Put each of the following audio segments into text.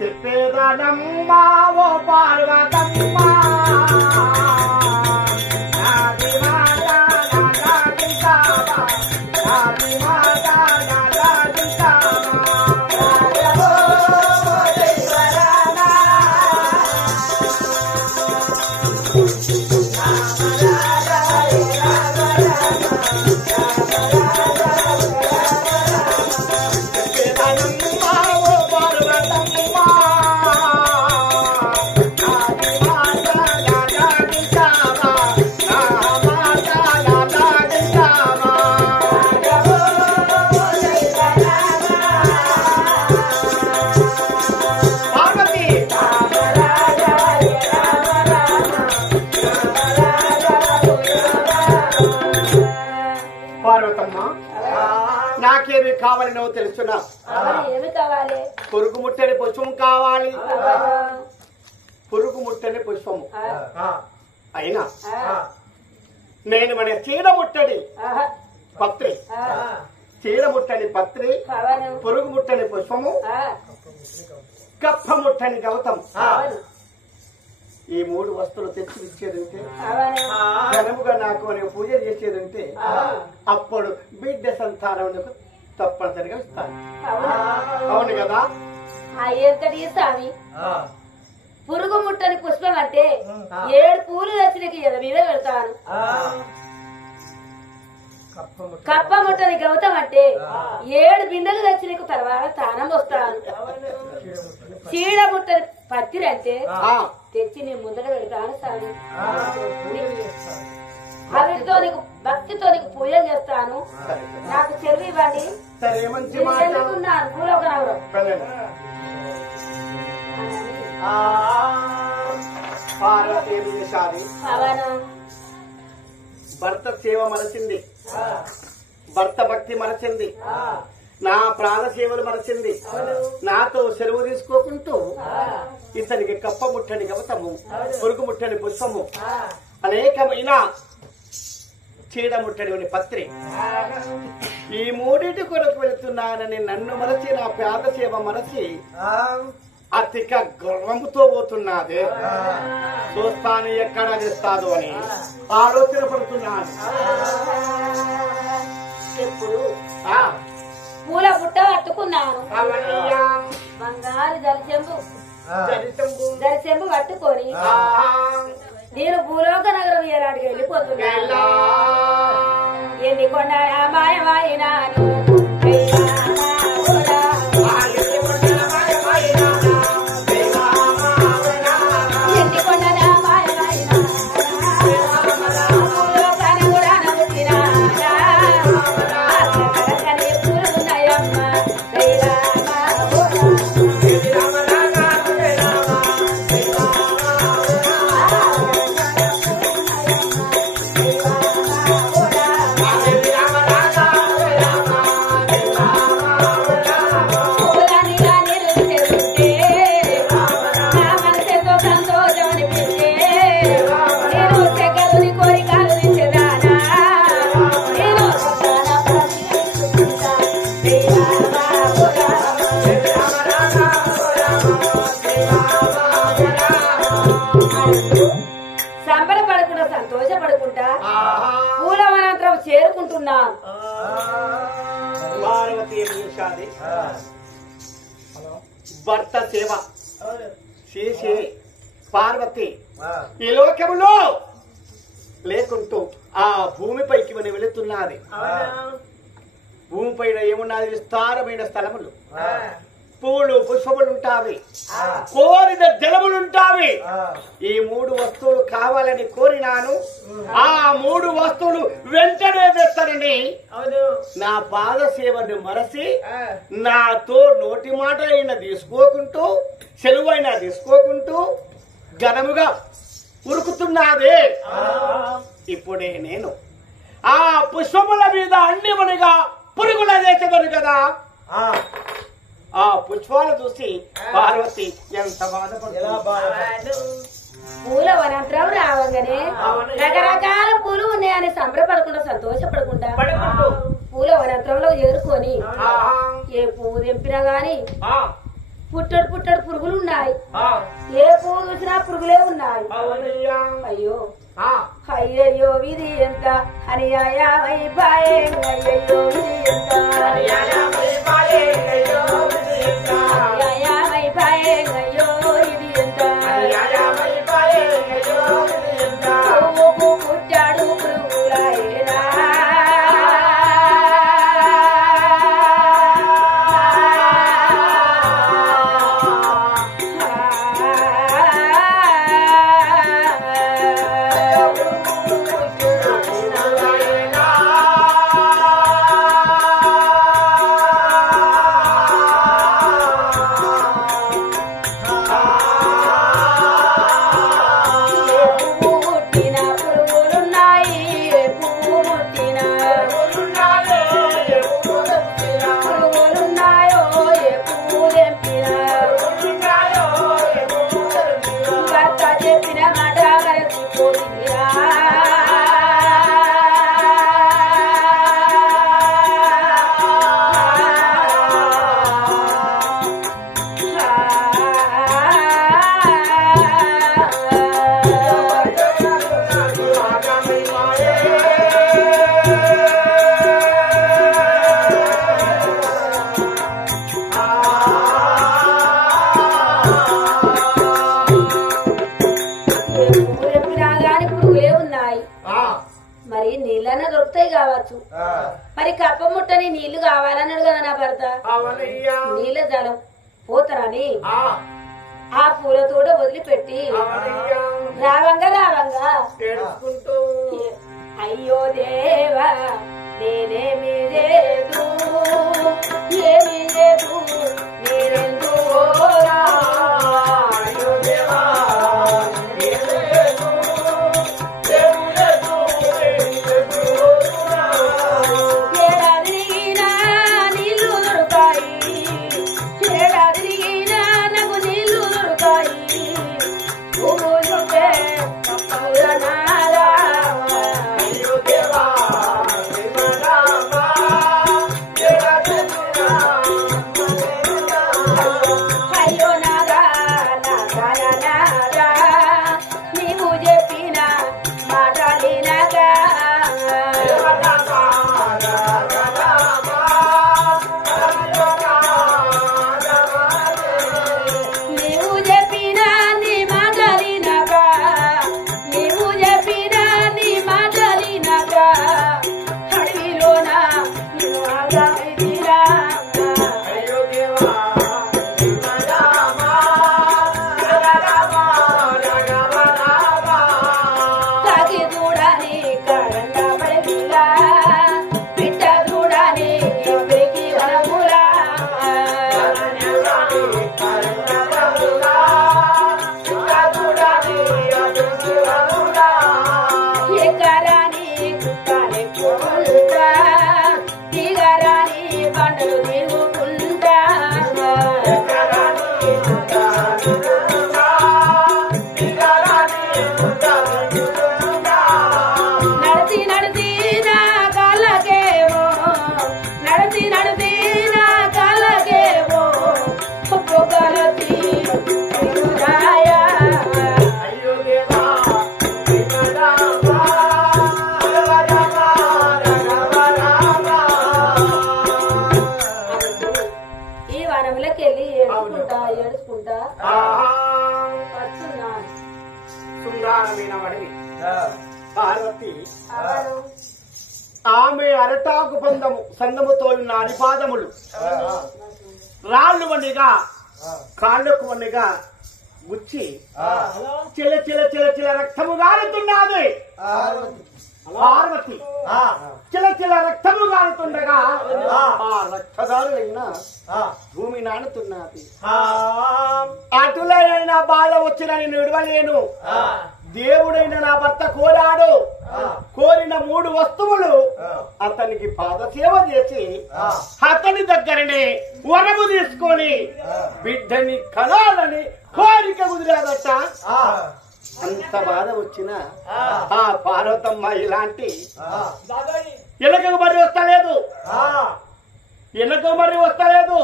చెప్పేదనమ్మా ఓ పార్వతమ్మా నాకేమి కావాలి నువ్వు తెలుసునా? పురుగు ముట్టని పుష్పం కావాలి. పురుగు ముట్టని పుష్పము అయినా నేను మన చీడ ముట్టడి పత్రి, చీడ ముట్టని పత్రి, పురుగు ముట్టని పుష్పము, కప్ప ముట్టని గౌతం, ఈ మూడు వస్తువులు తెచ్చి ఇచ్చేదంటే ఘనముగా నాకు అని పూజ చేసేదంటే అప్పుడు బిడ్డ సంతానం తప్పనిసరిగా ఇస్తాను. అవును కదా? స్వామి పురుగు ముట్టని పుష్పం అంటే 7 పూలు తెచ్చినకి మీద పెడతాను. కప్ప ముట్టని గౌతం అంటే 7 బిందెలు తెచ్చినకు తర్వాత తానం వస్తాను. చీడ ముట్టని పత్తిరి అంటే తెచ్చి నేను ముందర పెడతాను. స్వామి అవిటితో నీకు భక్తితో నీకు పూజలు చేస్తాను. నాకు చెరువు ఇవ్వండి. భర్త సేవ మరచింది, భర్త భక్తి మరచింది, నా ప్రాణ సేవలు మరచింది. నాతో సెలవు తీసుకోకుంటూ ఇతనికి కప్ప ముట్టని గవతము, పురుగు ముట్టని పుష్పము, అనేకమైన చీడ ముట్టడి పత్రి, ఈ మూడింటి కొరకు వెళుతున్నానని నన్ను మరచి నా పేద సేవ మరచి అతిక గర్వముతో పోతున్నది. చూస్తాను ఎక్కడ తెస్తాదు అని ఆలోచన పడుతున్నాను. ఎప్పుడు పూల బుట్ట పట్టుకున్నాను, బంగారు జరిచెంబు పట్టుకొని నేను భూలోక నగరం ఎలాంటికి వెళ్ళిపోతున్నా. ఎన్ని కొండ మాయమాయినాను సంబరపడకుండా సంతోషపడుకుంటా పూలవనంతరం చేరుకుంటున్నా. భర్త సేవ చేసే పార్వతి ఈ లోకములో లేకుంటూ ఆ భూమిపైకి మనం వెళుతున్నది. భూమిపైన ఏమున్నది? విస్తారమైన స్థలములు, పూలు పుష్పములుంటావి, కోరిన జలములుంటావి. ఈ 3 వస్తువులు కావాలని కోరినాను. ఆ 3 వస్తువులు వెంటనే తెస్తానని నా పాద సేవను మరసి నాతో నోటి మాట అయినా తీసుకోకుంటూ సెలవైనా తీసుకోకుంటూ ఘనముగా ఉరుకుతున్నది. ఇప్పుడే నేను ఆ పుష్పముల మీద అన్నిమనిగా పురుగుల చేసేదాను కదా. ఆ పుష్పాలు చూసి పార్వతి ఎంత బాధపడుతుంది. పూల వనంతరం రావంగానే రకరకాల పూలు ఉన్నాయని సంబరపడకుండా సంతోషపడకుండా పూల వనంతరంలో చేరుకొని ఏ పువ్వు తెంపినా గాని పుట్టడు పుట్టడు పురుగులు ఉన్నాయి. ఏ పువ్వు చూసినా పురుగులే ఉన్నాయి. అయ్యో అయ్యయ్యో ఇది ఎంత అనియాయమైపాయే అయ్యయ్యో ఇది ఎంత అనియాయమైపాయే అయ్యో ఇది ఎంత పువ్వు పుట్టాడు పురుగులాయేనా మరి కప్ప ముట్టని నీళ్లు కావాలన్నాడు కదా నా భర్త. నీళ్ళ జలం పోతారని ఆ పూల తోట వదిలిపెట్టి రావంగా అయ్యో దేవా నేనేమి లేదు ఏమి లేదు మీరెందు పార్వతి ఆమె అరటాకు బంధము సందముతో ఉన్న అరిపాదములు రాళ్ళు వనిగా కాళ్ళకు వనిగా గుచ్చి చిల చిల చిల చిల రక్తము గారుతున్నది. పార్వతి చిల చిల రక్తము గారుతుండగా ఆ రక్తదారులైన భూమి నానుతున్నది. అటులైన బాధ వచ్చిన నేను విడవలేను. దేవుడైన నా భర్త కోరాడు. కోరిన 3 వస్తువులు అతనికి పాదసేవ చేసి అతని దగ్గరనే వరము తీసుకొని బిడ్డని కలాలని కోరిక కుదిరాదట. అంత బాధ వచ్చిన ఆ పార్వతమ్మ ఇలాంటి ఎలకకు బరి వస్తలేదు. వెనక మరి వస్తలేదు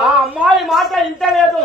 ఆ అమ్మాయి మాట ఇంటలేదు